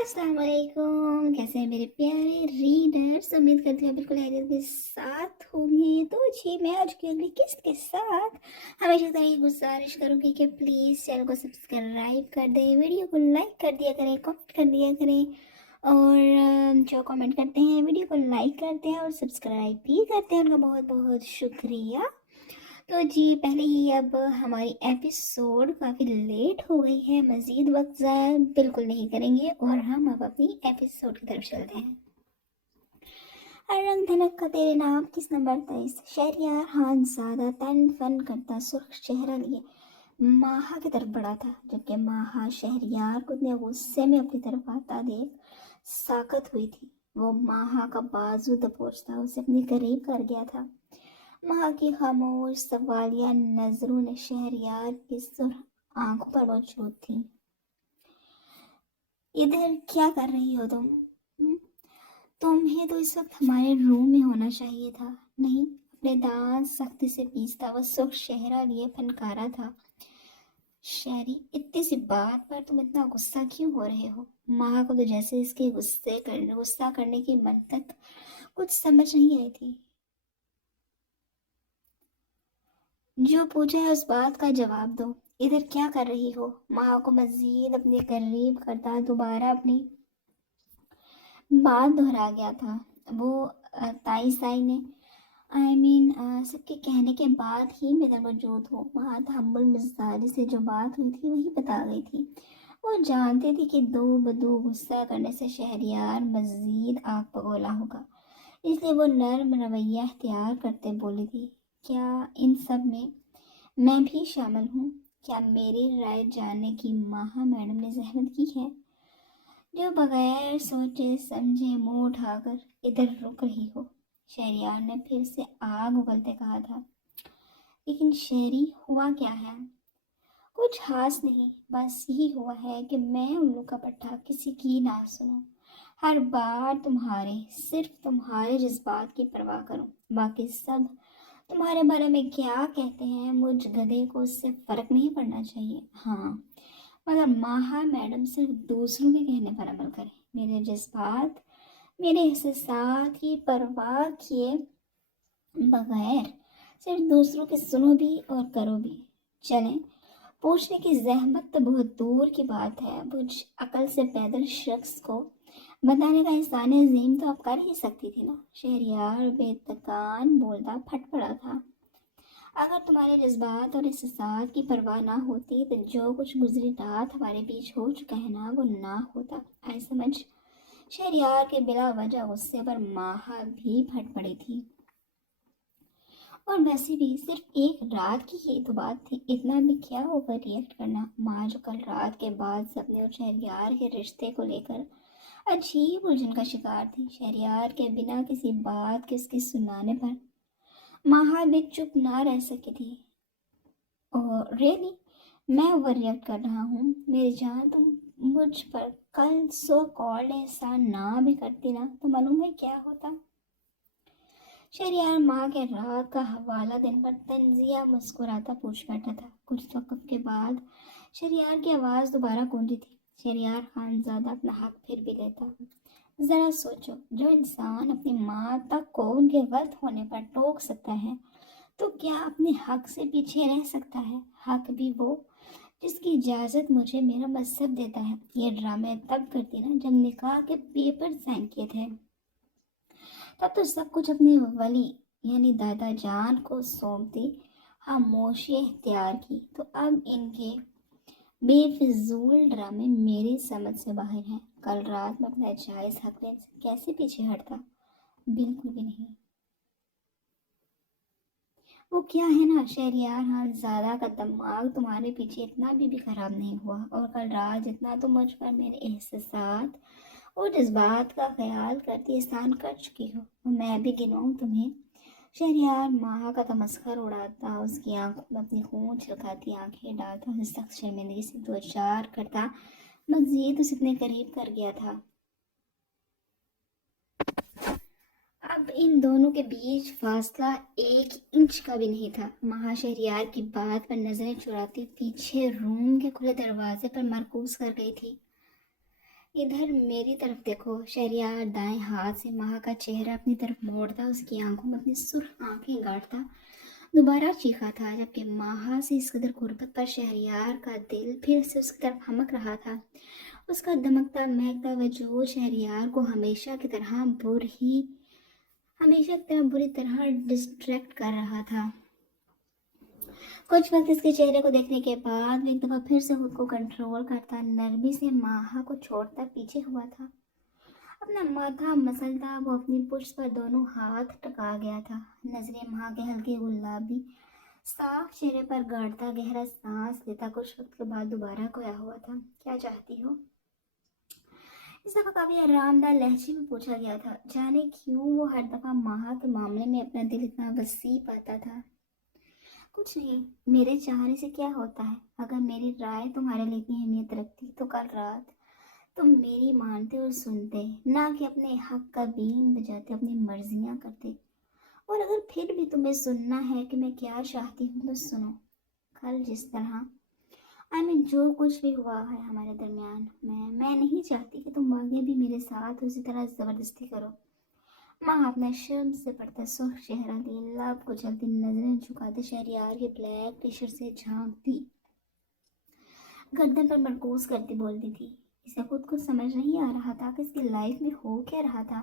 अस्सलाम वालेकुम। कैसे हैं मेरे प्यारे रीडर्स? उम्मीद करती हूँ बिल्कुल खैरियत के साथ होंगे। तो जी मैं आज की अगली किस्त के साथ हमेशा तरह गुजारिश करूँगी कि प्लीज़ चैनल को सब्सक्राइब कर दें, वीडियो को लाइक कर दिया करें, कमेंट कर दिया करें। और जो कमेंट करते हैं, वीडियो को लाइक करते हैं और सब्सक्राइब भी करते हैं, उनका बहुत बहुत शुक्रिया। तो जी पहले ही अब हमारी एपिसोड काफ़ी लेट हो गई है, मज़ीद वक्त ज़ाया बिल्कुल नहीं करेंगे और हम अब अपनी एपिसोड की तरफ चलते हैं। हर रंग धनक का तेरे नाम किस नंबर 23। शहरियार खानज़ादा तन फन करता सुर्ख चेहरा लिए माहा की तरफ बढ़ा था, जबकि माहा शहरियार को इतने गुस्से में अपनी तरफ आता देख साकत हुई थी। वो माहा का बाजू दबोचता उसे अपने करीब कर गया था। माँ की खामोश सवालिया नजरों ने शहरयार की सुर्ख आंखों पर मौजूद थी। इधर क्या कर रही हो तुम? तुम्हें तो इस वक्त हमारे रूम में होना चाहिए था। नहीं, अपने दांत सख्ती से पीसता वह सुर्ख चेहरा लिए फनकारा था। शहरी, इतनी सी बात पर तुम इतना गुस्सा क्यों हो रहे हो? माँ को तो जैसे इसके गुस्सा करने की मंतक कुछ समझ नहीं आई थी। जो पूछा है उस बात का जवाब दो। इधर क्या कर रही हो? माँ को मजीद अपने करीब करता दोबारा अपनी बात दोहरा गया था। वो ताई साई ने सबके कहने के बाद ही मैं इधर मौजूद हूँ। वहाँ तहम्मुल मिजाजी से जो बात हुई थी वही बता गई थी। वो जानती थी कि दो बदू गुस्सा करने से शहरियार मजीद आग पगोला होगा, इसलिए वो नर्म रवैया इख्तियार करते बोली थी। क्या इन सब में मैं भी शामिल हूँ? क्या मेरी राय जानने की माहा मैडम ने जहमत की है, जो बगैर सोचे समझे मुंह उठाकर इधर रुक रही हो? शहरियार ने फिर से आग उगलते कहा था। लेकिन शहरी, हुआ क्या है? कुछ खास नहीं, बस यही हुआ है कि मैं उल्लू का पट्टा किसी की ना सुनूं। हर बार तुम्हारे, सिर्फ तुम्हारे जज्बात की परवाह करूं। बाकी सब तुम्हारे बारे में क्या कहते हैं, मुझ गधे को उससे फर्क नहीं पड़ना चाहिए। हाँ, मगर माहा मैडम सिर्फ दूसरों के कहने पर अमल करें। मेरे जज्बात, मेरे एहसास की परवाह किए बगैर सिर्फ दूसरों के सुनो भी और करो भी। चलें, पूछने की जहमत तो बहुत दूर की बात है। मुझ अकल से पैदल शख्स को बताने का इंसान अजीम तो आप कर ही सकती थी ना। शहरियार बेतकान बोलता फट पड़ा था। अगर तुम्हारे जज्बात और एहसास की परवाह ना होती तो जो कुछ गुजरी रात हमारे बीच हो चुका है ना, वो ना होता। ऐ समझ। शहरियार के बिला वजह गुस्से पर माहा भी फट पड़ी थी। और वैसे भी सिर्फ एक रात की ही तो बात थी, इतना भी क्या ओवर रिएक्ट करना। माँ जो कल रात के बाद सपने और शहरियार के रिश्ते को लेकर अजीब उलझन का शिकार थी। शहरियार के बिना किसी बात के उसके सुनाने पर माहा भी चुप ना रह सकी थी। ओह रियली, मैं ओवर रिएक्ट कर रहा हूँ? मेरी जान, तुम मुझ पर कल सो कॉल्ड एहसान ना भी करती ना तो मालूम है क्या होता? शहरियार माँ के रात का हवाला दिन पर तंजिया मुस्कुराता पूछ बैठा था। कुछ वक्त के बाद शहरियार की आवाज़ दोबारा गूंजी थी। शहरियार खानज़ादा अपना हक फिर भी लेता। ज़रा सोचो, जो इंसान अपनी माँ तक को उनके गलत होने पर टोक सकता है, तो क्या अपने हक से पीछे रह सकता है? हक भी वो जिसकी इजाज़त मुझे मेरा मजहब देता है। ये ड्रामे तब करती ना जब निकाह के पेपर साइन किए थे, तब तो सब कुछ अपने वली यानी दादा जान को सौंपती, खामोशी इख्तियार की। तो अब इनके बेफिजूल ड्रामे मेरी समझ से बाहर हैं। कल रात में अपना जायज़ हक में से कैसे पीछे हटता? बिल्कुल भी नहीं। वो क्या है ना शहरियार, हाँ ज़्यादा का दिमाग तुम्हारे पीछे इतना भी खराब नहीं हुआ। और कल रात जितना तुम मुझ पर मेरे एहसास और जज्बात का ख्याल करती एहसान कर चुकी हो, वो मैं भी गिनवाऊँ तुम्हें? शहरियार माह का तमस्खर उड़ाता, उसकी आंखों में अपनी खून छलकाती आंखें डालता, उसे सख्त शर्मिंदगी से दो चार करता मजीद उसे इतने करीब कर गया था। अब इन दोनों के बीच फासला 1 इंच का भी नहीं था। माँ शहरियार की बात पर नजरें चुराती पीछे रूम के खुले दरवाजे पर मरकूज कर गई थी। ادھر میری طرف دیکھو، شہریار دائیں ہاتھ سے ماہ کا چہرہ اپنی طرف موڑتا، اس کی آنکھوں میں اپنی سرخ آنکھیں گاڑتا دوبارہ چیخا تھا، جبکہ ماہا سے اس قدر غربت پر شہریار کا دل پھر سے اس کی طرف ہمک رہا تھا۔ اس کا دمکتا مہکتا وجود شہریار کو ہمیشہ کی طرح بری طرح ڈسٹریکٹ کر رہا تھا۔ کچھ وقت اس کے چہرے کو دیکھنے کے بعد وہ ایک دفعہ پھر سے خود کو کنٹرول کرتا، نرمی سے ماہا کو چھوڑتا پیچھے ہوا تھا، اپنا ماتھا مسلتا۔ وہ اپنی پشت پر دونوں ہاتھ ٹکا گیا تھا، نظریں ماں کے ہلکے گلابی صاف چہرے پر گاڑتا، گہرا سانس لیتا۔ کچھ وقت کے بعد دوبارہ کھویا ہوا تھا، کیا چاہتی ہو؟ اس دفعہ کافی آرام دہ لہجے میں پوچھا گیا تھا، جانے کیوں وہ ہر دفعہ ماہا کے معاملے میں اپنا دل اتنا وسیع پاتا تھا۔ کچھ نہیں، میرے چاہنے سے کیا ہوتا ہے؟ اگر میری رائے تمہارے لیے اتنی اہمیت رکھتی تو کل رات تم میری مانتے اور سنتے، نہ کہ اپنے حق کا بین بجاتے اپنی مرضیاں کرتے۔ اور اگر پھر بھی تمہیں سننا ہے کہ میں کیا چاہتی ہوں تو سنو، کل جس طرح جو کچھ بھی ہوا ہے ہمارے درمیان، میں نہیں چاہتی کہ تم آگے بھی میرے ساتھ اسی طرح زبردستی کرو۔ ماں اپنا شرم سے پڑتا سرخ چہرہ لیے لب کو چلتی نظریں جھکاتے شہریار کے بلیک ٹی شرٹ سے جھانکتی، گردن پر مرکوز کرتی بولتی تھی۔ اسے خود کچھ سمجھ نہیں آ رہا تھا کہ اس کی لائف میں ہو کیا رہا تھا۔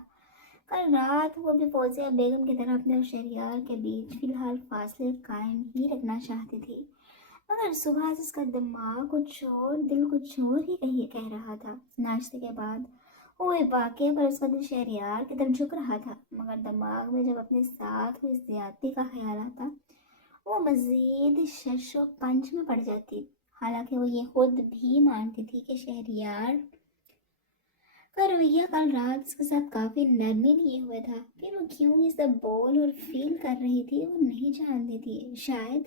کل رات وہ بھی فوزیہ بیگم کی طرح اپنے اور شہریار کے بیچ فی الحال فاصلے قائم ہی رکھنا چاہتی تھی، مگر صبح سے اس کا دماغ کچھ اور دل کچھ اور ہی کہہ رہا تھا۔ ناشتے کے بعد ہوئے واقعے پر اس کا دل شہریار کی طرف جھک رہا تھا، مگر دماغ میں جب اپنے ساتھ ہوئی زیادتی کا خیال آتا وہ مزید شش و پنج میں پڑ جاتی۔ حالانکہ وہ یہ خود بھی مانتی تھی کہ شہریار کا رویہ کل رات اس کے ساتھ کافی نرمی لیے ہوئے تھا، پھر وہ کیوں یہ سب بول اور فیل کر رہی تھی وہ نہیں جانتی تھی۔ شاید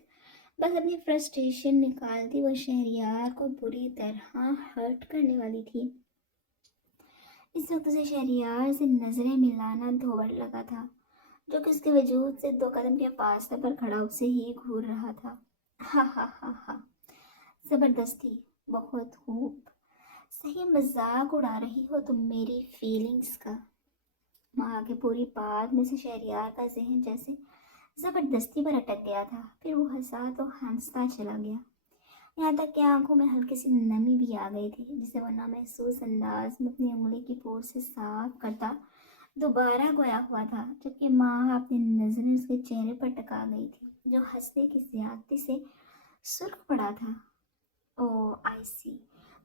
بس اپنی فرسٹریشن نکالتی وہ شہریار کو بری طرح ہرٹ کرنے والی تھی۔ اس وقت اسے شہریار سے نظریں ملانا دھوبڑ لگا تھا، جو کہ اس کے وجود سے 2 قدم کے فاصلے پر کھڑا اسے ہی گھور رہا تھا۔ ہا ہا ہا ہا، زبردستی، بہت خوب، صحیح مذاق اڑا رہی ہو تم میری فیلنگز کا۔ ماں کی پوری بات میں سے شہریار کا ذہن جیسے زبردستی پر اٹک گیا تھا، پھر وہ ہنسا تو ہنستا چلا گیا، یہاں تک کہ آنکھوں میں ہلکی سی نمی بھی آ گئی تھی، جسے وہ نامحسوس انداز میں اپنی انگلی کی پور سے صاف کرتا دوبارہ گویا ہوا تھا، جبکہ ماں اپنی نظریں اس کے چہرے پر ٹکا گئی تھی جو ہنسنے کی زیادتی سے سرخ پڑا تھا۔ او آئی سی،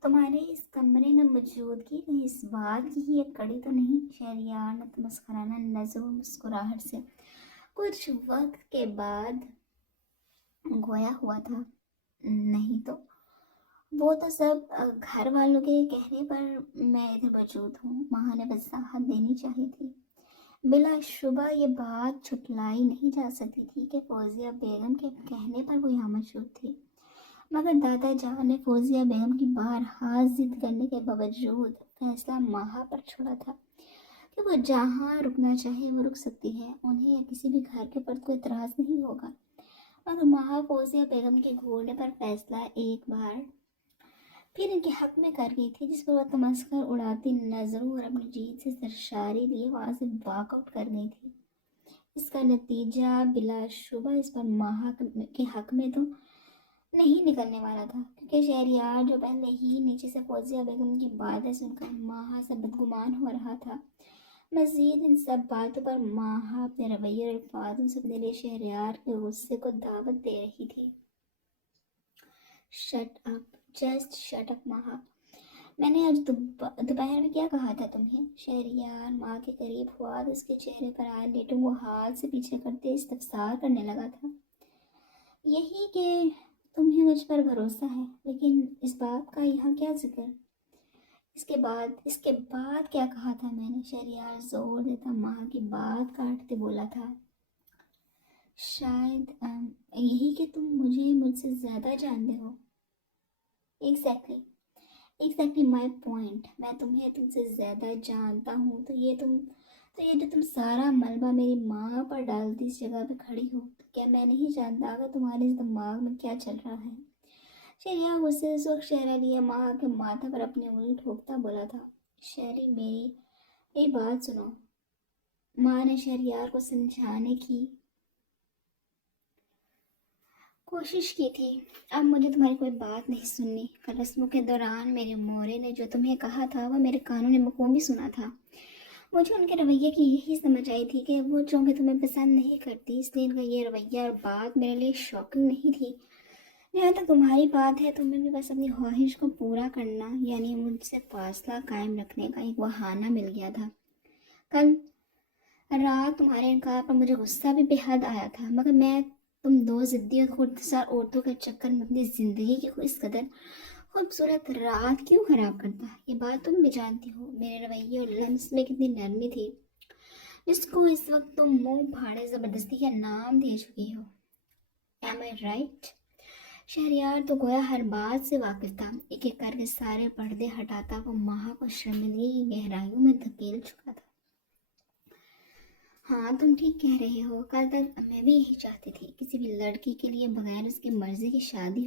تمہارے اس کمرے میں موجودگی کہیں اس بات کی ہی ایک کڑی تو نہیں؟ شہریار نے مسخرانہ نظر و مسکراہٹ سے کچھ وقت کے بعد گویا ہوا تھا، نہیں تو وہ تو سب گھر والوں کے کہنے پر میں ادھر موجود ہوں۔ ماں نے وضاحت دینی چاہی تھی، بلا شبہ یہ بات چھٹلائی نہیں جا سکتی تھی کہ فوزیہ بیگم کے کہنے پر وہ یہاں موجود تھی، مگر دادا جان نے فوزیہ بیگم کی بارہا ضد کرنے کے باوجود فیصلہ ماہا پر چھوڑا تھا کہ وہ جہاں رکنا چاہے وہ رک سکتی ہے، انہیں یا کسی بھی گھر کے فرد کو اعتراض نہیں ہوگا۔ مگر ماہا فوزیہ بیگم کے گھوڑے پر فیصلہ ایک بار پھر ان کے حق میں کر گئی تھی، جس پر وہ تمسخر اڑاتی نظروں اور اپنی جیت سے سرشاری لیے وہاں سے واک آؤٹ کر گئی تھی۔ اس کا نتیجہ بلا شبہ اس پر ماہا کے حق میں تو نہیں نکلنے والا تھا، کیونکہ شہریار جو پہلے ہی نیچے سے فوزیہ بیگم کی باتیں سن کر ماہا سے بدگمان ہو رہا تھا، مزید ان سب باتوں پر ماہا اپنے رویے اور الفاظوں سے اپنے لیے شہریار کے غصے کو دعوت دے رہی تھی۔ Shut up, just shut up Maha, میں نے آج دوپہر میں کیا کہا تھا تمہیں؟ شہریار ماں کے قریب ہوا تو اس کے چہرے پر آئے لیٹوں کو ہاتھ سے پیچھے کرتے استفسار کرنے لگا تھا۔ یہی کہ تمہیں مجھ پر بھروسہ ہے، لیکن اس بات کا یہاں کیا ذکر؟ اس کے بعد کیا کہا تھا میں نے؟ شہریار زور دیتا ماں کی بات کاٹتے بولا تھا، شاید یہی کہ تم مجھے مجھ سے زیادہ جانتے ہو۔ ایگزیکٹلی مائی پوائنٹ، میں تمہیں تم سے زیادہ جانتا ہوں تو یہ جو تم سارا ملبہ میری ماں پر ڈالتی اس جگہ پہ کھڑی ہو، تو کیا میں نہیں جانتا اگر تمہارے اس دماغ میں کیا چل رہا ہے؟ شہریار غصے سے سرخ چہرہ لیے ماں کے ماتھے پر اپنی انگلی ٹھوکتا بولا تھا، शहरी मेरी बात सुनो। माँ ने शहरियार को समझाने की कोशिश की थी। अब मुझे तुम्हारी कोई बात नहीं सुननी। कल रस्मों के दौरान मेरे मोरे ने जो तुम्हें कहा था वह मेरे कानों ने बखूबी सुना था। मुझे उनके रवैये की यही समझ आई थी कि वो चूँकि तुम्हें पसंद नहीं करती, इसलिए इनका ये रवैया और बात मेरे लिए शॉकिंग नहीं थी। जहाँ तक तुम्हारी बात है, तुम्हें भी बस अपनी ख्वाहिश को पूरा करना यानी मुझसे फासला कायम रखने का एक बहाना मिल गया था। कल रात तुम्हारे इनकार पर मुझे गुस्सा भी बेहद आया था, मगर मैं तुम दो ज़िद्दी और खुदसार औरतों के चक्कर में अपनी ज़िंदगी की इस कदर खूबसूरत रात क्यों खराब करता। ये बात तुम भी जानती हो मेरे रवैये और लम्स में कितनी नरमी थी, जिसको इस वक्त तुम मुंह फाड़े ज़बरदस्ती का नाम दे चुकी हो। एम आई राइट? शहरियार तो गोया हर बात से वाकिफ था। एक एक करके सारे पर्दे हटाता वो महा को शर्मिंदगी की गहराइयों में धकेल चुका था। हाँ, तुम ठीक कह रहे हो। कल तक मैं भी यही चाहती थी, किसी भी लड़की के लिए बगैर उसकी मर्जी की शादी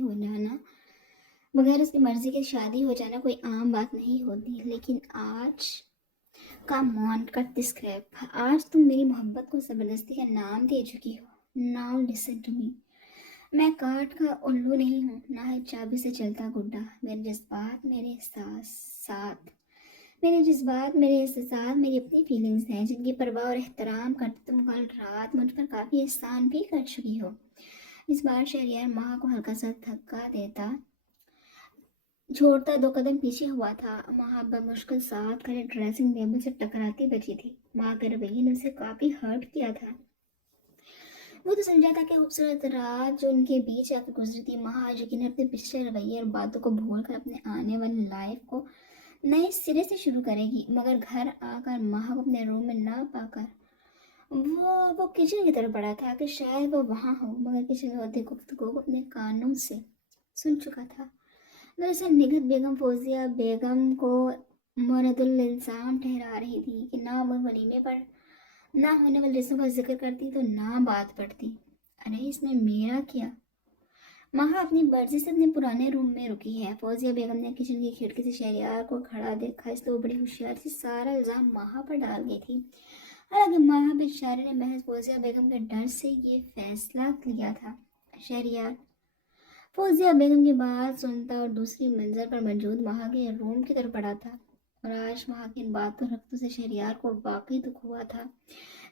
हो जाना कोई आम बात नहीं होती। लेकिन आज come on, cut this crap. आज तुम मेरी मोहब्बत को ज़बरदस्ती का नाम दे चुकी हो। Now listen to me. मैं काठ का उल्लू नहीं हूँ, ना है चाबी से चलता गुड्डा। मेरे जज्बात, मेरे एहसास, मेरी अपनी फीलिंग्स हैं जिनकी परवाह और एहतराम करते तुम कल रात मुझ पर काफ़ी एहसान भी कर चुकी हो। इस बार शहरियार माँ को हल्का सा धक्का देता छोड़ता 2 कदम पीछे हुआ था। माँ बमुश्किल साथ खड़े ड्रेसिंग टेबल से टकराती बची थी। माँ के रवैये ने उसे काफ़ी हर्ट किया था। वो तो समझा था कि खूबसूरत रात जो उनके बीच आकर गुजरी थी, माँ यकीन अपने पिछले रवैये और बातों को भूल कर अपने आने वाली लाइफ को नए सिरे से शुरू करेगी। मगर घर आकर माँ को अपने रूम में ना पाकर वो किचन की तरफ बढ़ा था कि शायद वो वहाँ हो, मगर किचन में होती गुफ्तगू को अपने कानों से सुन चुका था। दरअसल निगहत बेगम फौजिया बेगम को मुरदुल इल्ज़ाम ठहरा रही थी कि ना वो वलीमे पर ना होने वाली रस्मों का जिक्र करती तो ना बात पड़ती। अरे इसमें मेरा क्या। महा अपनी मर्जी से अपने पुराने रूम में रुकी है। फौजिया बेगम ने किचन की खिड़की से शहरियार को खड़ा देखा, इसलिए वो बड़ी होशियारी से सारा इल्ज़ाम महा पर डाल गई थी। हालांकि महा बेचारे ने महज फौजिया बेगम के डर से ये फैसला लिया था। शहरियार फौजिया बेगम की बात सुनता और दूसरी मंजिल पर मौजूद महा के रूम की तरफ बढ़ा था। और आज महा की इन बातों रख्तों से शहरियार को वाकई दुख हुआ था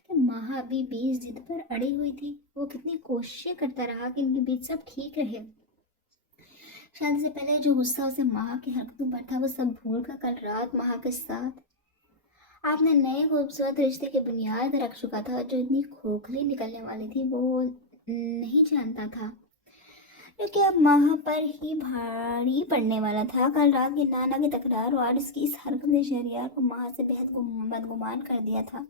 कि महा अभी भी इस जिद पर अड़ी हुई थी। वो कितनी कोशिशें करता रहा कि इनके बीच सब ठीक रहे। शादी से पहले जो गुस्सा उसे महा की हरकतों पर था वो सब भूल कर कल रात महा के साथ आपने नए खूबसूरत रिश्ते की बुनियाद रख चुका था। जो इतनी खोखली निकलने वाली थी वो नहीं जानता था, क्योंकि अब माह पर ही भारी पड़ने वाला था। कल रात की नाना की तकरार और आज इसकी इस हरकत ने शहरियार को माह से बेहद बदगुमान कर दिया था,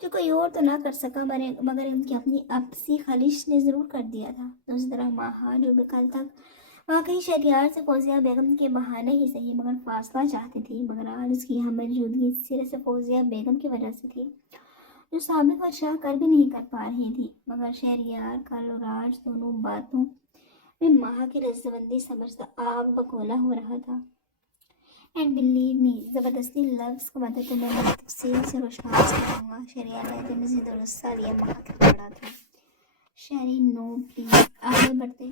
जो कोई और तो ना कर सका मगर इनकी अपनी आपसी खालिश ने ज़रूर कर दिया था। दूसरी तरफ माह जो भी कल तक वाकई शहरियार से फौजिया बेगम के बहाने ही सही मगर फासला चाहती थी, मगर आज उसकी यहाँ मौजूदगी सिरे से फौजिया बेगम की वजह से थी, जो साबित और कर भी नहीं कर पा रही थी। मगर शहरियार कल और आज दोनों बातों में माँ की रजामंदी समझता आग बगोला हो रहा था। एंड बिलीव मी, ज़बरदस्ती लफ्ज़ का मतलब तो मैं तफसील से रोशनास करूँगा। शहरियार ने तो मुझे दुरुस्ता लिया माँ के पड़ा था। शहरी नो प्लीज, आगे बढ़ते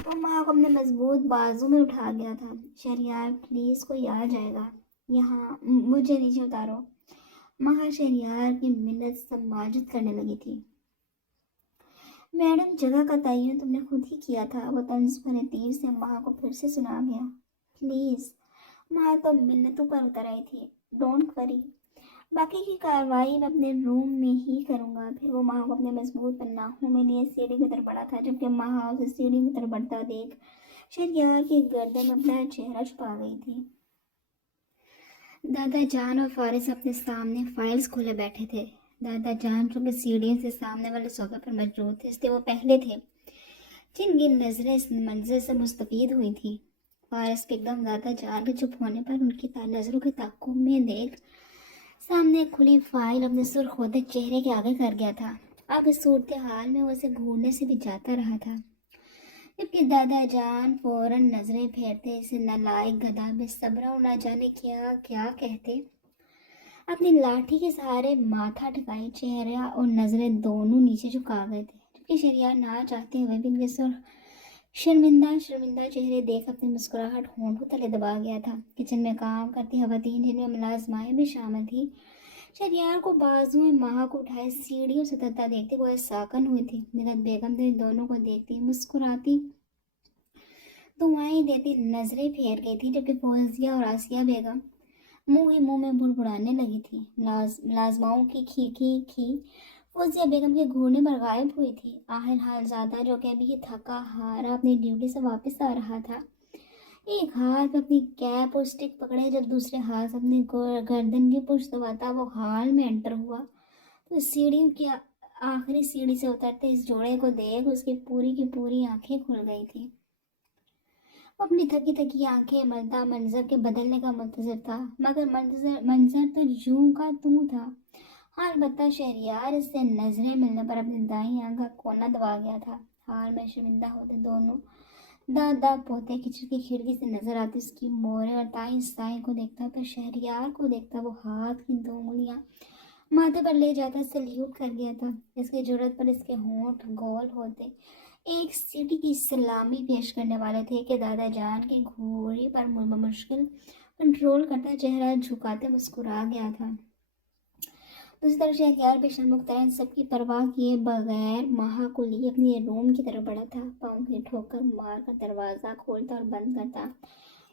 वो माँ को अपने मजबूत बाजू में उठा गया था। शहरियार प्लीज़ कोई आ जाएगा यहाँ, मुझे नीचे उतारो। माँ शहरियार की मिन्नत समाजित करने लगी थी। मैडम जगह का तयन तुमने खुद ही किया था। वो तंज भरे तीर से माँ को फिर से सुना गया। प्लीज़। माँ तो मिन्नतों पर उतर आई थी। डोंट वरी, बाकी की कार्रवाई मैं अपने रूम में ही करूँगा। फिर वो माँ को अपने मजबूत पन्नाहों में लिए सीढ़ी की तरफ बढ़ा था, जबकि माँ उसे सीढ़ी की तरफ बढ़ता देख शहरियार की गर्दन में अपना चेहरा छुपा गई थी। दादा जान और फारिस अपने सामने फाइल्स खोले बैठे थे। दादा जान चूंकि सीढ़ियों से सामने वाले सोफे पर मौजूद थे, इसलिए वो पहले थे जिनकी नजरें इस मंजर से मुस्तफीद हुई थी। फारिस के एकदम दादा जान के चुप होने पर उनकी नजरों के ताक़ुब में देख सामने खुली फाइल अपने सुर्ख होते चेहरे के आगे कर गया था। अब इस सूरत हाल में वो उसे घूरने से भी जाता रहा था। जबकि दादा जान फौरन नजरें फेरते, इसे नालायक गधा बेसब्रा और न जाने क्या क्या कहते। अपनी लाठी के सहारे माथा टिकाई, चेहरा और नजरें दोनों नीचे झुका गए थे, जबकि शरियार ना चाहते हुए भी इनके सुर शर्मिंदा शर्मिंदा चेहरे देख अपनी मुस्कुराहट होंठों तले दबा गया था। किचन में काम करती खवातीन, जिनमें मुलाजमाएं भी शामिल थी, शरियार को बाजू में माह को उठाए सीढ़ियों से उतरता देखते हुए साकन हुई थी। निगत बेगम तो इन दोनों को देखती मुस्कुराती, दुआएं देती नजरें फेर गई थी, जबकि फौजिया और आसिया बेगम मुंह ही मुंह में बुड़बुड़ाने लगी थी। मुलाजमाओं की खी खी फौजिया बेगम के घूरने पर गायब हुई थी। आहिर हालजादा, जो कि अभी थका हारा अपनी ड्यूटी से वापस आ रहा था, एक हाथ में अपनी कैप और स्टिक पकड़े, जब दूसरे हाथ से अपनी गर्दन की पुष्ट दबाता वो हॉल में एंटर हुआ, तो सीढ़ियों की आखिरी सीढ़ी से उतरते इस जोड़े को देख उसकी पूरी की पूरी आंखें खुल गई थी। वो अपनी थकी थकी आंखें मलता मंजर के बदलने का मुंतजर था, मगर मंजर तो यूं का तू था। हाल बता शहरियार इससे नजरें मिलने पर अपनी दाई आंख का कोना दबा गया था। हाल में शर्मिंदा होते दोनों दादा पोते किचन की खिड़की से नजर आती, उसकी मोरे और ताई साई को देखता, पर शहरियार को देखता वो हाथ की दो उंगलियां माथे पर ले जाता सल्यूट कर गया था। इसकी जरूरत पर इसके होंठ गोल होते एक सीटी की सलामी पेश करने वाले थे कि दादा जान की घोड़ी पर मुश्किल कंट्रोल करता चेहरा झुकाते मुस्कुरा गया था। दूसरी तरफ शहरयार बेशर्म तरह सबकी परवाह किए बगैर माह को लिए अपने रूम की तरफ बढ़ा था। पाँव की ठोकर मार कर दरवाजा खोलता और बंद करता,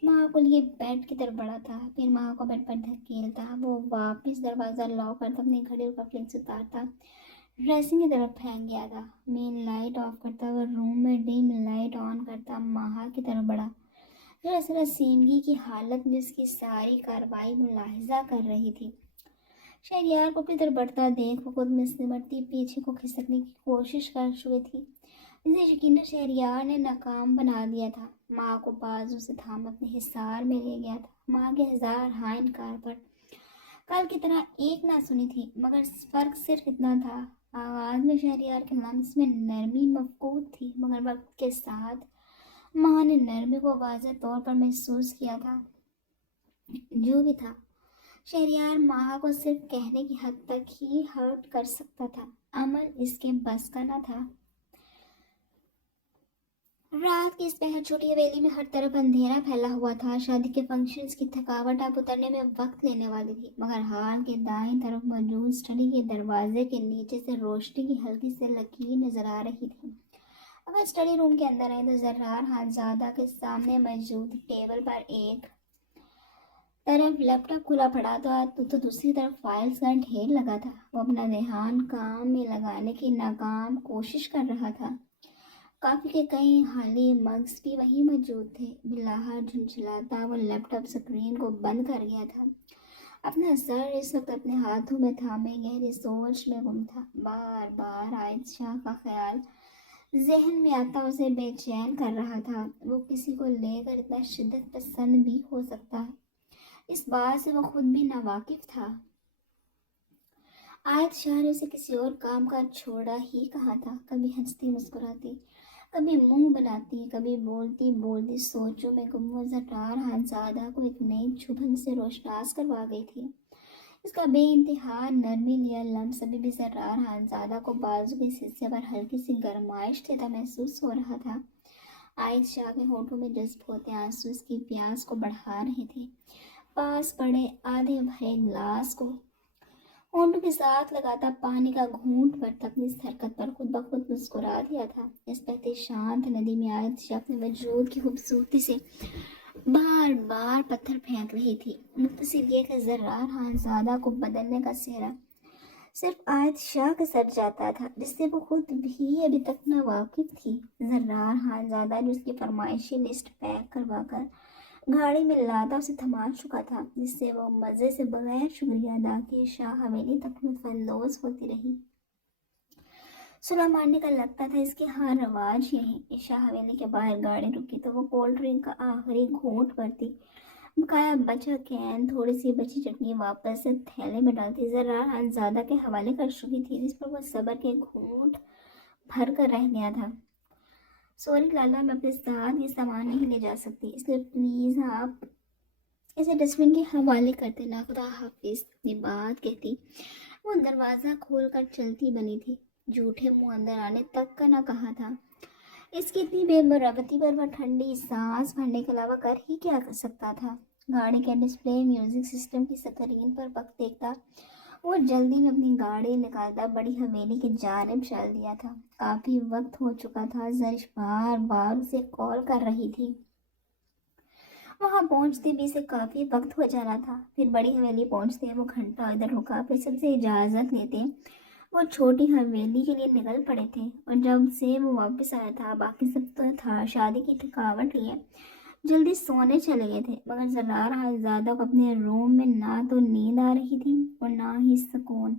माँ को लिए बेड की तरफ बढ़ा था, फिर माँ को बेड पर धकेलता, वो वापस दरवाज़ा लॉक करता, अपनी घड़ी का फ्लिक्स उतारता, ड्रेसिंग की तरफ फेंक गया था, मेन लाइट ऑफ करता हुआ रूम में डिम लाइट ऑन करता माँ की तरफ बढ़ा, जो असल सीनगी की हालत में उसकी सारी कार्रवाई मुलाहिजा कर रही थी। शहरियार को अपनी तरफ बढ़ता देख वो खुद में सिमटती पीछे को खिसकने की कोशिश कर चुकी थी, इसे यकीनन शहरियार ने नाकाम बना दिया था। माँ को बाजू से थाम अपने हिसार में ले गया था। माँ के हजार हाँ इनकार पर कल की तरह एक ना सुनी थी, मगर फर्क सिर्फ इतना था, आवाज में शहरियार के लफ्ज में नरमी मफकूद थी, मगर वक्त के साथ माँ ने नरमी को वाज़ेह तौर पर महसूस किया था। जो भी था, शहरियार माँ को सिर्फ कहने की हद तक ही हर्ट कर सकता था, अमल इसके बस का न था। रात की इस बेहद छोटी हवेली में हर तरफ अंधेरा फैला हुआ था। शादी के फंक्शंस की थकावट अब उतरने में वक्त लेने वाली थी, मगर हाल के दाएं तरफ मौजूद स्टडी के दरवाजे के नीचे से रोशनी की हल्की से लकीर नजर आ रही थी। अगर स्टडी रूम के अंदर आए तो जर्रार हालजादा के सामने मौजूद टेबल पर एक तरफ लैपटॉप खुला पड़ा तो दूसरी तरफ फाइल्स का ढेर लगा था। वो अपना ध्यान काम में लगाने की नाकाम कोशिश कर रहा था। काफी के कई खाली मग्स भी वहीं मौजूद थे। बिलाहर झुंझलाता वो लैपटॉप स्क्रीन को बंद कर गया था। अपना सर इस वक्त अपने हाथों में थामे गहरी सोच में गुम था। बार बार आयशा का ख्याल जहन में आता उसे बेचैन कर रहा था। वो किसी को लेकर इतना शिद्दत पसंद भी हो सकता है, इस बात से वो खुद भी नावाकिफ था। आयत शाह ने उसे किसी और काम का छोड़ा ही कहा था। कभी हंसती मुस्कुराती, कभी मुंह बनाती, कभी बोलती बोलती सोचों में गुम वो जटार हानजादा को एक नई चुभन से रोशनास करवा गई थी। इसका बेइंतहा नरमी लिया लम्स अभी भी जटार हानजादा को बाजू के हिस्से पर हल्की सी गरमाइश देता महसूस हो रहा था। आयत शाह के होठों में जज्ब होते आंसू इसकी प्यास को बढ़ा रहे थे। पास पड़े आधे भरे गिलास को होंठों के साथ लगाता पानी का घूंट भरता अपनी इस हरकत पर खुद ब खुद मुस्कुरा दिया था। इस बहती शांत नदी में आयत अपने वजूद की खूबसूरती से बार बार पत्थर फेंक रही थी। मुख्तसर ये कि जर्रार खानजादा को बदलने का सेहरा सिर्फ आयत शाह के सर जाता था, जिससे वो खुद भी अभी तक ना वाकिफ थी। जर्रार खानजादा ने उसकी फरमाइशी लिस्ट पैक करवा कर गाड़ी में लादा उसे थमा चुका था, जिससे वो मज़े से बगैर शुक्रिया अदा किए शाह हवेली तक लुत्फ़अंदोज़ होती रही। सुलह मारने का लगता था इसके हाँ रवाज यही। शाह हवेली के बाहर गाड़ी रुकी तो वो कोल्ड ड्रिंक का आखिरी घूंट भरती, बकाया बचा कैन थोड़ी सी बची चटनी वापस से थैले में डालती जरा अनजादा के हवाले कर चुकी थी, जिस पर वो सबर के घूंट भर कर रह गया था। सॉरी लाला, मैं अपने साथ ये सामान नहीं ले जा सकती, इसलिए प्लीज़ आप इसे डस्टबिन के हवाले कर देना। खुदा हाफिज। अपनी बात कहती वो दरवाज़ा खोल कर चलती बनी थी। झूठे मुंह अंदर आने तक का ना कहा था। इसकी इतनी बेमुरवती पर वह ठंडी सांस भरने के अलावा कर ही क्या कर सकता था। गाड़ी के डिस्प्ले म्यूजिक सिस्टम की स्क्रीन पर वक्त देखता। वो जल्दी में अपनी गाड़ी निकालता बड़ी हवेली की जानिब चल दिया था। काफी वक्त हो चुका था। जरिश बार बार उसे कॉल कर रही थी। वहां पहुंचते भी इसे काफी वक्त हो जाना था। फिर बड़ी हवेली पहुंचते वो घंटा इधर रुका, फिर सबसे इजाजत लेते वो छोटी हवेली के लिए निकल पड़े थे। और जब से वो वापस आया था बाकी सब तो था शादी की थकावट लिए जल्दी सोने चले गए थे। मगर जरार हालजादा को अपने रूम में ना तो नींद आ रही थी और ना ही सुकून।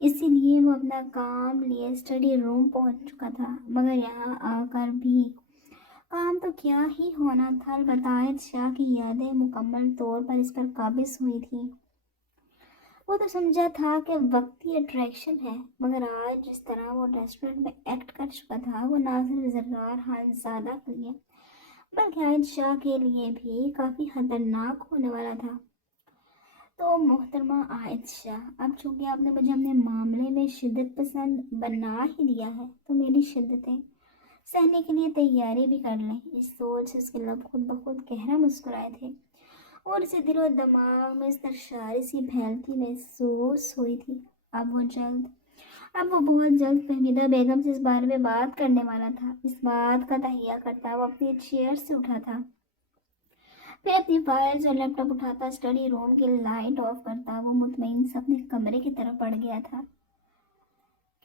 इसीलिए वो अपना काम लिए स्टडी रूम पहुंच चुका था। मगर यहाँ आकर भी काम तो क्या ही होना था। अलबत्ता शाह की यादें मुकम्मल तौर पर इस पर काबिज हुई थी। वो तो समझा था कि वक्ती अट्रैक्शन है, मगर आज जिस तरह वो रेस्टोरेंट में एक्ट कर चुका था वो ना सिर्फ जर्रार खानज़ादा के लिए बल्कि आयद शाह के लिए भी काफ़ी खतरनाक होने वाला था। तो मोहतरमा आयद शाह, अब चूंकि आपने मुझे अपने मामले में शिद्दत पसंद बना ही दिया है तो मेरी शिद्दतें सहने के लिए तैयारी भी कर लें। इस सोच से उसके लब खुद ब खुद गहरा मुस्कुराए थे और इसे दिल और दिमाग में सरशारी सी फैलती महसूस हुई थी। अब वो बहुत जल्द फहमीदा बेगम से इस बारे में बात करने वाला था। इस बात का तहिया करता वो अपनी चेयर से उठा था, फिर अपनी फाइल्स और लैपटॉप उठाता, स्टडी रूम की लाइट ऑफ करता। वो मुतमईन से अपने कमरे की तरफ बढ़ गया था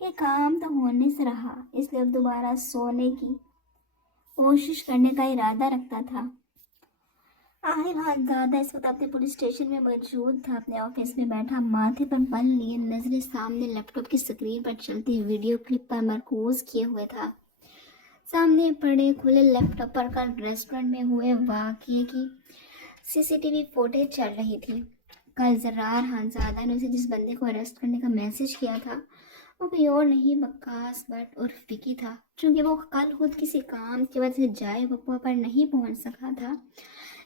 कि काम तो होने से रहा, इसलिए अब दोबारा सोने की कोशिश करने का इरादा रखता था। आहिर खानज़ादा इस वक्त अपने पुलिस स्टेशन में मौजूद था। अपने ऑफिस में बैठा माथे पर बल लिए नजरें सामने लैपटॉप की स्क्रीन पर चलती वीडियो क्लिप पर मरकूज किए हुए था। सामने पड़े खुले लैपटॉप पर कल रेस्टोरेंट में हुए वाकये की सीसीटीवी फुटेज चल रही थी। कल जर्रार खानज़ादा ने उसे जिस बंदे को अरेस्ट करने का मैसेज किया था वो कोई और नहीं वक्कास भट्ट उर्फ विकी था। चूंकि वो कल खुद किसी काम की वजह से जाए बपुआ पर नहीं पहुंच सका था,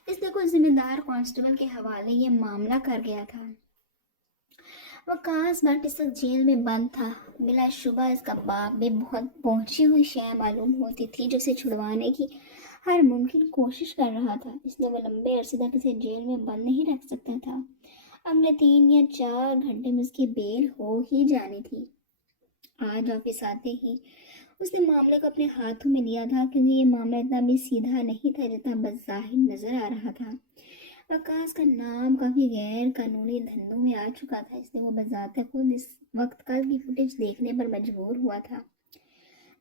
इसलिए कोई जिम्मेदार कांस्टेबल के हवाले ये मामला कर गया था। वकास भट्ट इस वक्त जेल में बंद था। बिलाशुबा इसका बाप भी बहुत पहुंची हुई शय मालूम होती थी जो उसे छुड़वाने की हर मुमकिन कोशिश कर रहा था, इसलिए वो लंबे अरसे तक इसे जेल में बंद नहीं रख सकता था। अगले 3 या 4 घंटे में उसकी बेल हो ही जानी थी। आज ऑफिस आते ही उसने मामले को अपने हाथों में लिया था, क्योंकि ये मामला इतना भी सीधा नहीं था जितना बज़ाहिर नजर आ रहा था। वकास का नाम काफ़ी गैर कानूनी धंधों में आ चुका था, इसलिए वो बज़ाते खुद इस वक्त कल की फुटेज देखने पर मजबूर हुआ था।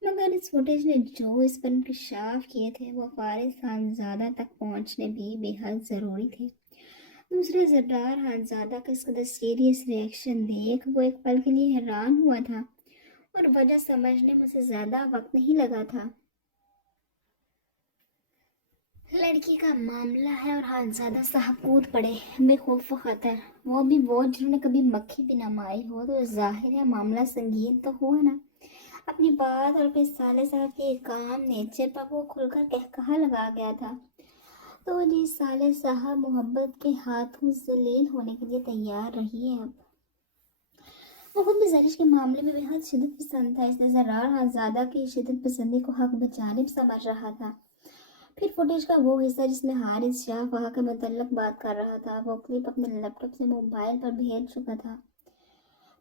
मगर इस फुटेज ने जो इस पर इंकशाफ किए थे वो फारिस खानज़ादा तक पहुंचने भी बेहद ज़रूरी थे। दूसरे जर्रार खानज़ादा का इस कदर सीरियस रिएक्शन देख वो एक पल के लिए हैरान हुआ था और वजह समझने में उसे ज़्यादा वक्त नहीं लगा था। लड़की का मामला है और खानज़ादा साहब कूद पड़े बेखौफ व खतर, वो भी वो जिन्होंने कभी मक्खी भी न मारी हो, तो जाहिर है मामला संगीन तो हुआ ना। अपनी बात और अपने साले साहब के काम नेचर पर वो खुलकर कहकहा लगा गया था। तो जी साले साहब मोहब्बत के हाथों जलील होने के लिए तैयार रही है। अब वो खुद भी जरिश के मामले में बेहद शिद्दत पसंद था, इसलिए जर्रार खानज़ादा की शिद्दत पसंदी को हक बजानिब समझ रहा था। फिर फुटेज का वो हिस्सा जिसमें हारिस शाह वहाँ के मुतल्लक बात कर रहा था, वो क्लिप अपने लैपटॉप से मोबाइल पर भेज चुका था।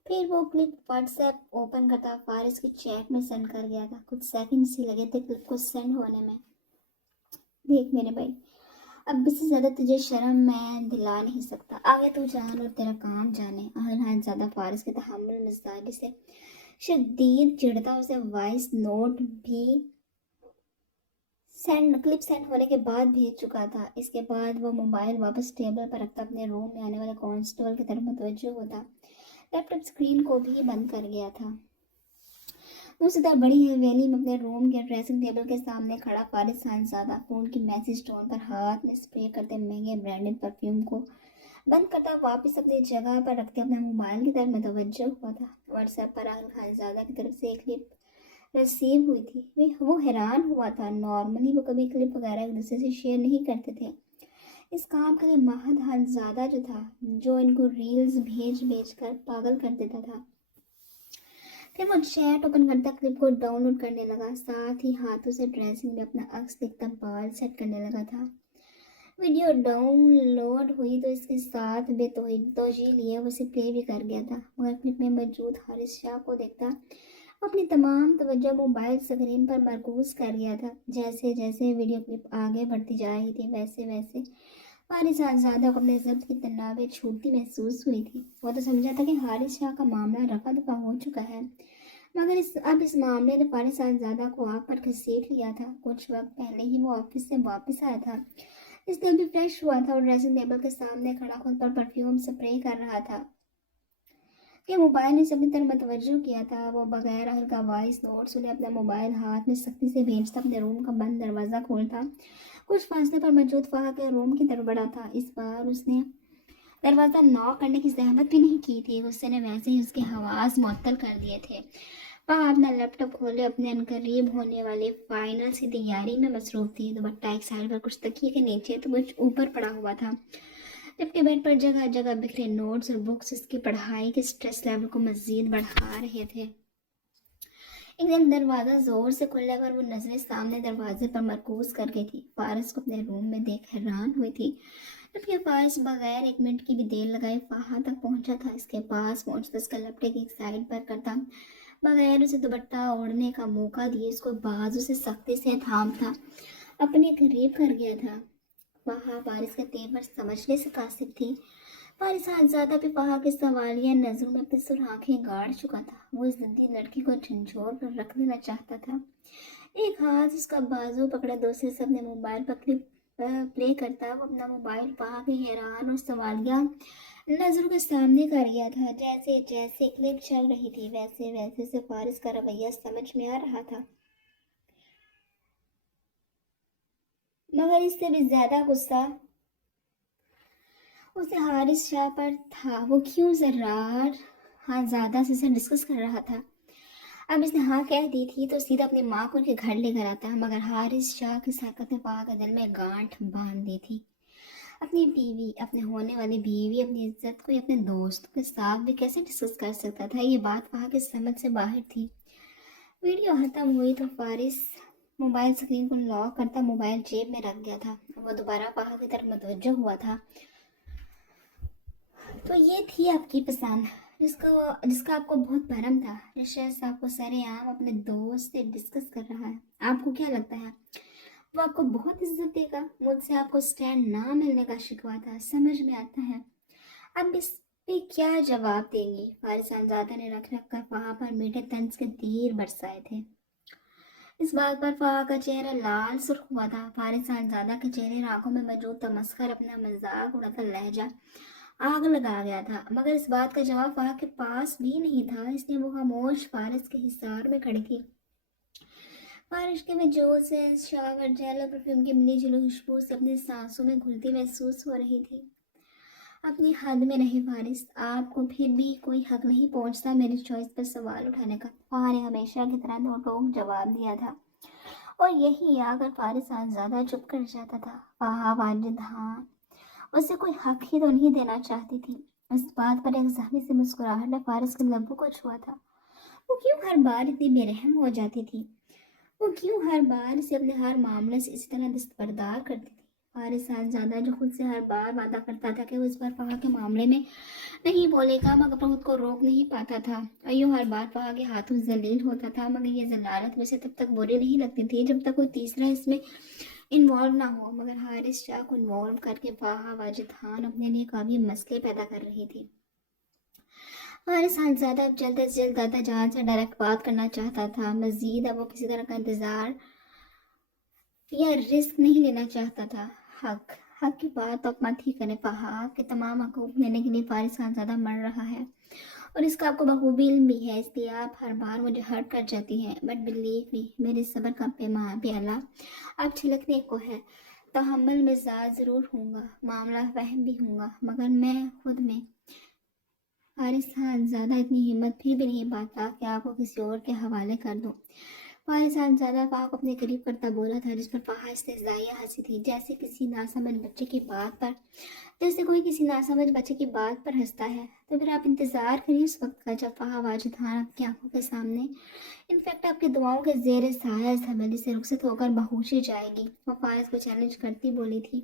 फिर वो क्लिप व्हाट्सएप ओपन करता फारिस की चैट में सेंड कर गया था। कुछ सेकंड ही लगे थे क्लिप को सेंड होने में। देख मेरे भाई, अब इससे ज़्यादा तुझे शर्म मैं दिला नहीं सकता। आगे तू जान और तेरा काम जाने। आहिर ज़्यादा फारिस के तहम्मुल मिजाजी से शदीद चिढ़ता उसे वॉइस नोट भी क्लिप सेंड होने के बाद भेज चुका था। इसके बाद वो मोबाइल वापस टेबल पर रखता अपने रूम में आने वाले कांस्टेबल की तरफ मुतवज्जो होता। लैपटॉप स्क्रीन को भी बंद कर गया था। दूसरी तरफ बड़ी हवेली में अपने रूम के ड्रेसिंग टेबल के सामने खड़ा फारिस खानज़ादा फोन की मैसेज टोन पर हाथ में स्प्रे करते महंगे ब्रांडेड परफ्यूम को बंद करता वापस अपनी जगह पर रखते अपने मोबाइल की तरफ मुतवज्जो हुआ था। व्हाट्सएप पर आहिर खानज़ादा की तरफ से एक क्लिप रिसीव हुई थी वो हैरान हुआ था। नॉर्मली वो कभी क्लिप वगैरह एक दूसरे से शेयर नहीं करते थे। इस काम के लिए महद हंज़ादा जो था, जो इनको रील्स भेज भेज कर पागल कर देता था। फिर वो चैट ओपन करता, क्लिप को डाउनलोड करने लगा, साथ ही हाथों से ड्रेसिंग में अपना अक्स देखता बाल सेट करने लगा था। वीडियो डाउनलोड हुई तो इसके साथ बेतौजी लिए वो उसे प्ले भी कर गया था, मगर क्लिप में मौजूद हारिस शाह को देखता वो अपनी तमाम तवज्जो मोबाइल स्क्रीन पर मरकूज कर गया था। जैसे जैसे वीडियो क्लिप आगे बढ़ती जा रही थी वैसे वैसे हारिस आज़ादा को अपने जब्त की तनावें छूटती महसूस हुई थी। वो तो समझा था कि हारिस शाह का मामला रफा दफा हो चुका है, मगर अब इस मामले ने फारिस आज़ादा को आग पर घसीट लिया था। कुछ वक्त पहले ही वो ऑफिस से वापस आया था, इसलिए अभी फ्रेश हुआ था और ड्रेसिंग टेबल के सामने खड़ा खुद पर परफ्यूम स्प्रे कर रहा था कि मोबाइल ने अपनी तरफ मतवज्जो किया था। वो बगैर हल्का वॉइस नोट्स उन्हें अपना मोबाइल हाथ में सख्ती से भेजता, अपने रूम का बंद दरवाज़ा खोलता, कुछ फासले पर मौजूद फाहा के रूम की तरफ बढ़ा था। इस बार उसने दरवाज़ा नॉक करने की जहमत भी नहीं की थी, गुस्से ने वैसे ही उसके हवास मुअत्तल कर दिए थे। वह अपना लैपटॉप खोले अपने अनकरीब होने वाले फाइनल की तैयारी में मसरूफ थी। दुपट्टा एक साइड पर, कुछ तकिए के नीचे तो कुछ ऊपर पड़ा हुआ था, जबकि बेड पर जगह जगह बिखरे नोट्स और बुक्स इसकी पढ़ाई के स्ट्रेस लेवल को मजीद बढ़ा रहे थे। एकदम दरवाज़ा ज़ोर से खुलने पर वो नज़रें सामने दरवाजे पर मरकूज कर गई थी। फारिस को अपने रूम में देख हैरान हुई थी, जबकि फारिस बगैर एक मिनट की भी देर लगाए फाहा तक पहुंचा था। इसके पास पहुंचकर इसका लैपटॉप एक साइड पर करता, बगैर उसे दुपट्टा ओढ़ने का मौका दिए उसको बाजू से सख्ती से थामता अपने करीब कर गया था। फाहा फारिस के तेवर समझने से कासिर थी। फारिस ज़्यादा भी फहा के सवालिया नजरों में अपनी सुर्खाएं गाड़ चुका था। वो इस जिद्दी लड़की को झंझोर कर रख देना चाहता था। एक हाथ उसका बाजू पकड़ा, दूसरे से अपने मोबाइल पर क्लिप प्ले करता वो अपना मोबाइल फहा के हैरान और सवालिया नजरों के सामने कर गया था। जैसे जैसे क्लिप चल रही थी वैसे वैसे से फारिस का रवैया समझ में आ रहा था, मगर इससे भी ज्यादा गुस्सा उसे हारिस शाह पर था। वो क्यों जर्रार हाँ ज़्यादा से डिस्कस कर रहा था। अब इसने हाँ कह दी थी तो सीधा अपनी माँ को उनके घर लेकर आता, मगर हारिस शाह की साकत ने पाक दिल में गांठ बांध दी थी। अपनी बीवी, अपने होने वाली बीवी, अपनी इज्जत को अपने दोस्तों के साथ भी कैसे डिस्कस कर सकता था, ये बात वहाँ के समझ से बाहर थी। वीडियो खत्म हुई तो फारिस मोबाइल स्क्रीन को लॉक करता मोबाइल जेब में रख गया था। वो दोबारा पहाड़ की तरफ मुतवज्जो हुआ था। तो ये थी आपकी पसंद, जिसका आपको बहुत भरम था। रिशर्च आपको सरेआम अपने दोस्त से डिस्कस कर रहा है। आपको क्या लगता है वो आपको बहुत इज्जत देगा? मुझसे आपको स्टैंड ना मिलने का शिकवा था, समझ में आता है। अब इस पे क्या जवाब देंगी? फारिस जानजादा ने रख रख कर वहां पर मीठे तंज के तीर बरसाए थे। इस बात पर फहा का चेहरा लाल सुर्ख हुआ था। फारिस जानजादा के चेहरे आंखों में मौजूद तमस्कर अपना मजाक उड़ाता लहजा आग लगा गया था, मगर इस बात का जवाब वहां के पास भी नहीं था। इसलिए वो खामोश फारिस के हिसार में खड़ी थी। बारिश के में जोर से शावर जेल और परफ्यूम की मिली जुली खुशबू से अपनी सांसों में घुलती महसूस हो रही थी। अपनी हद में नहीं फारिस, आपको फिर भी कोई हक नहीं पहुंचता मेरी चॉइस पर सवाल उठाने का। वहां ने हमेशा की तरह दो टोक जवाब दिया था, और यही आकर फारिस आज ज्यादा चुप कर जाता था। वहां वाजिद हाँ उसे कोई हक ही तो नहीं देना चाहती थी। इस बात पर एक जहनी से मुस्कुराहट ने फारिस के लब्बों को छुआ था। वो क्यों हर बार इतनी बेरहम हो जाती थी? वो क्यों हर बार इसे अपने हर मामले से इस तरह दस्तबरदार करती थी? फारिस ज्यादा जो खुद से हर बार वादा करता था कि वो इस बार फहा के मामले में नहीं बोलेगा, मगर खुद को रोक नहीं पाता था। और यूं हर बार फहा के हाथों जलील होता था, मगर ये जलालत वैसे तब तक बुरी नहीं लगती थी जब तक कोई तीसरा इसमें इन्वॉल्व ना हो। मगर हारिस शाह को इन्वॉल्व करके फाहा वाजिद खान अपने लिए काफ़ी मसले पैदा कर रही थी। हारिस ज़्यादा अब जल्द से जल्द दादा जान से डायरेक्ट बात करना चाहता था। मजीद अब वो किसी तरह का इंतज़ार या रिस्क नहीं लेना चाहता था। हक हक की बात अब मत ही करें फहा के तमाम हकूक लेने के लिए फारिस ज़्यादा मर रहा है, और इसका आपको बखूबी इल्म भी है, इसलिए आप हर बार मुझे हर्ट कर जाती हैं। बट बिलीव मी, मेरे सब्र का प्याला अब छिलकने को है। तहम्मुल मिजाज ज़रूर होगा, मामला वहम भी होगा, मगर मैं खुद में हारिस खान ज़्यादा इतनी हिम्मत फिर भी नहीं पाता कि आपको किसी और के हवाले कर दूं। फारिस ज़्यादा फ़ाहा को अपने करीब करता बोला था, जिस पर फ़ाहा इस्तेज़ाइया हंसी थी, जैसे किसी नासमझ बच्चे की बात पर। जैसे कोई किसी नासमझ बच्चे की बात पर हंसता है। तो फिर आप इंतज़ार करिए उस वक्त का जब फ़ाहा वाजिद खान आपकी आंखों के सामने, इनफैक्ट आपकी दुआओं के ज़ेर साया इस हवेली से रुखसत होकर बहोशी जाएगी। वो फारिस को चैलेंज करती बोली थी,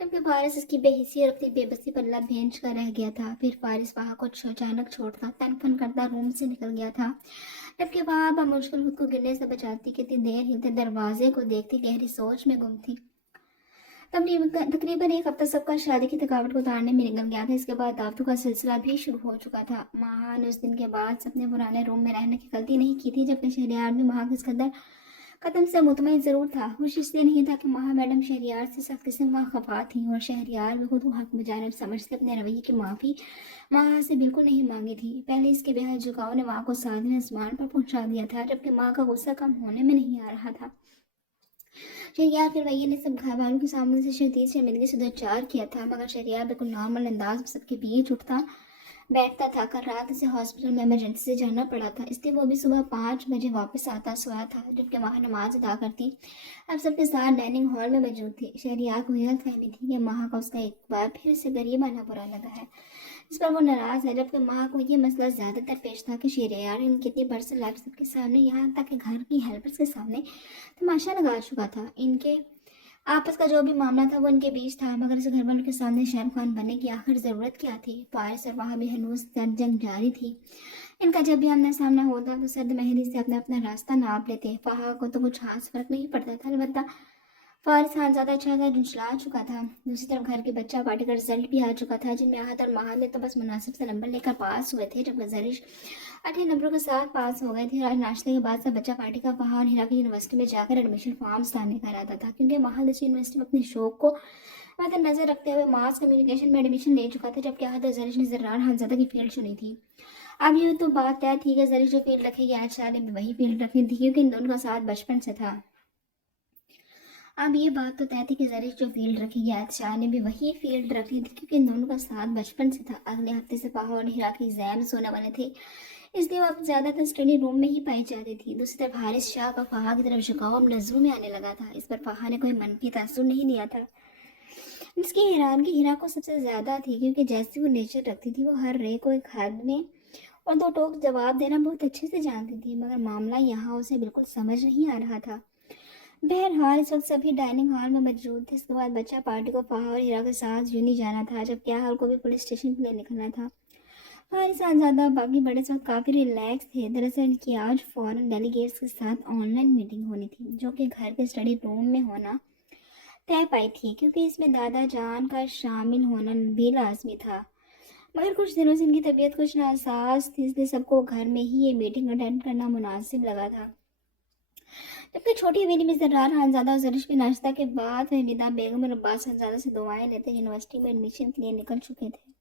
जबकि फारिस उसकी बेहिसी और अपनी बेबसी पर लब भेंच कर रह गया था। फिर फारिस वहाँ को अचानक छोड़ता तनफन करता रूम से निकल गया था, जबकि वहाँ मुश्किल खुद को गिरने से बचाती कितनी देर हिलते दरवाजे को देखती गहरी सोच में गुम थी। तकरीबन एक हफ्ता सबका शादी की थकावट को उतारने में निकल गया था। इसके बाद दावतों का सिलसिला भी शुरू हो चुका था। माहा ने उस दिन के बाद अपने पुराने रूम में रहने की गलती नहीं की थी, जबकि शहरियार भी माहा किस कदर कदम से मुतमईन जरूर था। खुश इसलिए नहीं था कि माहा मैडम शहरियार से सख्त किस्म वहाँ खफा थी, और शहरियार भी खुद को हक बजानब समझते अपने रवैये की माफ़ी माहा से बिल्कुल नहीं मांगी थी। पहले इसके बेहद झुकाव ने माँ को सातवें आसमान पर पहुंचा दिया था, जबकि माँ का गुस्सा कम होने में नहीं आ रहा था। शहरियार फिर भैया ने सब घर वालों के सामने से शदीद शर्मिंदगी से दो चार किया था, मगर शहरियार बिल्कुल नॉर्मल अंदाज में सबके बीच उठता बैठता था। कल रात उसे हॉस्पिटल में इमरजेंसी से जाना पड़ा था, इसलिए वो भी सुबह 5 बजे वापस आता सोया था, जबकि माह नमाज अदा करती अब सबके साथ डाइनिंग हॉल में मौजूद थी। शहरियार को गलत फहमी थी कि माह का उसका एक बार फिर से गरीबाना बुरा लगा है, इस पर वो नाराज है, जबकि माँ को ये मसला ज़्यादातर पेश था कि शहरियार इनकी इतनी पर्सनल लाइफ सबके सामने, यहाँ तक कि घर की हेल्पर्स के सामने तमाशा लगा चुका था। इनके आपस का जो भी मामला था वो इनके बीच था, मगर इस घर वालों के सामने शाहरुख खान बनने की आखिर ज़रूरत क्या थी। फारिस और वहाँ भी हनूस जंग जारी थी। इनका जब भी आमना सामना होता तो सर्द मेहंदी से अपना अपना रास्ता नाप लेते। फहा को तो कुछ खास फर्क नहीं पड़ता था, अलबत्ता फारिस खानजादा अच्छा था, झुंझला चुका था। दूसरी तरफ घर के बच्चा पार्टी का रिजल्ट भी आ चुका था, जिनमें आहत और महान ने तो बस मुनासिब से नंबर लेकर पास हुए थे, जबकि जरिश 8 नंबरों के साथ पास हो गए थे। आज नाश्ते के बाद सब बच्चा पार्टी का फहा और हिरा की यूनिवर्सिटी में जाकर एडमिशन फॉर्म्स लाने का इरादा था, क्योंकि महादशी यूनिवर्सिटी में अपने शौक को मद्देनजर रखते हुए मास कम्युनिकेशन में एडमिशन ले चुका था, जबकि आहत और जरिश ने जर्रार खानजादा की फील्ड चुनी थी। अब ये तो बात तय थी कि जरिश जो फील्ड रखेगी आज शादी में वही फील्ड रखनी थी, क्योंकि इन दोनों का साथ बचपन से था। अब ये बात तो तय थी कि जरिश जो फील्ड रखेगी आज शाह ने भी वही फील्ड रखी थी, क्योंकि इन दोनों का साथ बचपन से था। अगले हफ्ते से फाहा और हिरा के एग्जाम्स होने वाले थे, इसलिए वो अब ज़्यादातर स्टडी रूम में ही पाई जाती थी। दूसरी तरफ हारिस शाह का फाहा की तरफ झुकाव अब नजरों में आने लगा था। इस पर फाहा ने कोई मनफी तासुर नहीं दिया था। इसकी हैरानगी हिरा को सबसे ज़्यादा थी, क्योंकि जैसी वो नेचर रखती थी वो हर रे को एक हद में और दो टोक जवाब देना बहुत अच्छे से जानती थी, मगर मामला यहाँ उसे बिल्कुल समझ नहीं आ रहा था। बहरहाल इस वक्त सभी डाइनिंग हॉल में मौजूद थे। इसके बाद बच्चा पार्टी को फाहा और हीरा के साथ यूनी जाना था, जबकि हाल को भी पुलिस स्टेशन के लिए निकलना था। फारिस ज़्यादा बाकी बड़े इस वक्त काफ़ी रिलैक्स थे। दरअसल इनकी आज फॉरेन डेलीगेट्स के साथ ऑनलाइन मीटिंग होनी थी, जो कि घर के स्टडी रूम में होना तय पाई थी, क्योंकि इसमें दादा जान का शामिल होना भी लाजमी था। मगर कुछ दिनों से इनकी तबीयत कुछ नासाज थी, इसलिए सबको घर में ही ये मीटिंग अटेंड करना मुनासिब लगा था। जबकि छोटी हवेली में जर्रार खानजादा और जरिश भी नाश्ता के बाद फहमीदा बेगम और अब्बास खानजादा से दुआएं लेते यूनिवर्सिटी में एडमिशन के लिए निकल चुके थे।